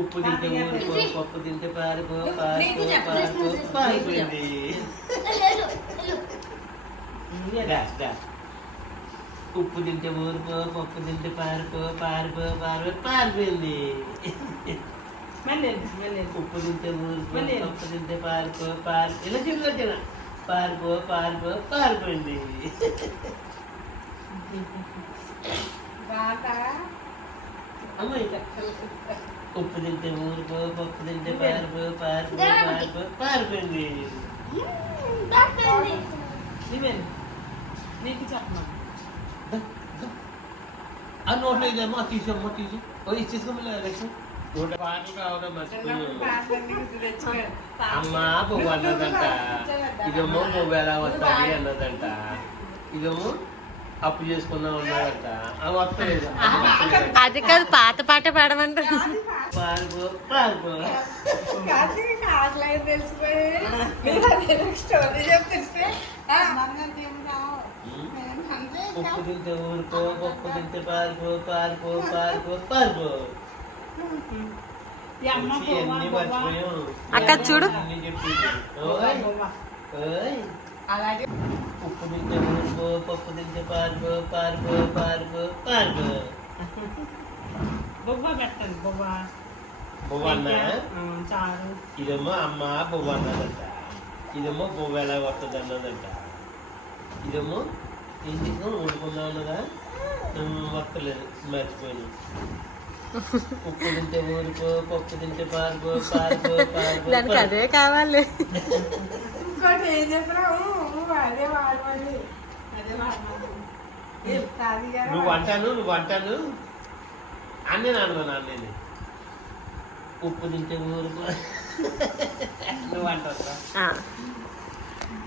ఉప్పు తింటే ఊరుకో, పప్పు తింటే పారిపో, పారిపో పారిపో పారిపోయింది. ఉప్పు తింటే ఊరుకో, పప్పు తింటే పారిపో, పారిపో పారిపో పారిపోయింది. ఉప్పు తింటే ఊరుకో, పప్పు తింటే పారిపో, పారి ఇలా చెప్పిన పారిపో పారిపో పారిపోయింది. ఉప్పు తింటే ఊరుకో, పప్పు తింటే పారిపో, పారిపో పారిపో పారిపోయింది. నీకు చెప్పమా ఆ నోట్లో ఇదేమో తీసేమ్మో తీసి ఇచ్చేసుకోమని లక్ష్మి నోట పాటలు కావడం మర్చిపోయి అమ్మా బొవ్వు అన్నదంట, ఇదేమో బొవ్వు ఎలా వస్తుంది అన్నదంట, ఇదేమో అప్పు చేసుకున్నా ఉన్నదంట. అవి వస్తలేదు. అది కాదు, పాత పాట పాడమంటారు. పారిపో పారిపో ఉప్పు తింటే ఊరుకో, పప్పు తింటే పారిపో, పారిపో పారిపో పారిపో. ఎన్ని మర్చిపోయాం అక్క చూడు. అలాగే ఉప్పు తింటే ఊరుకో, పప్పు తింటే పారిపో, పారిపో పారిపో పారిపో. బొబ్బ పెట్టండి. బొవ్వ అన్న చాలు. ఇదేమో అమ్మ బొవ్వ అన్నదంట, ఇదేమో బొవ్వ ఎలా వస్తుంది అన్నదంట, ఇదేమో ఏం చేసుకొని వండుకుందా ఉన్నదా వస్తలేదు మర్చిపోయాను. ఉప్పు తింటే ఊరుకో, పప్పు తింటే పారిపో, పారిపో పారిపో. దానికి అదే కావాలి. ఇంకోటి ఏం చెప్పినావు? అదే వాడమని అదే వాడమని నువ్వు అంటాను అన్నే నాన్న ఉప్పు తింటే ఊరుకో నువ్వు అంటావు.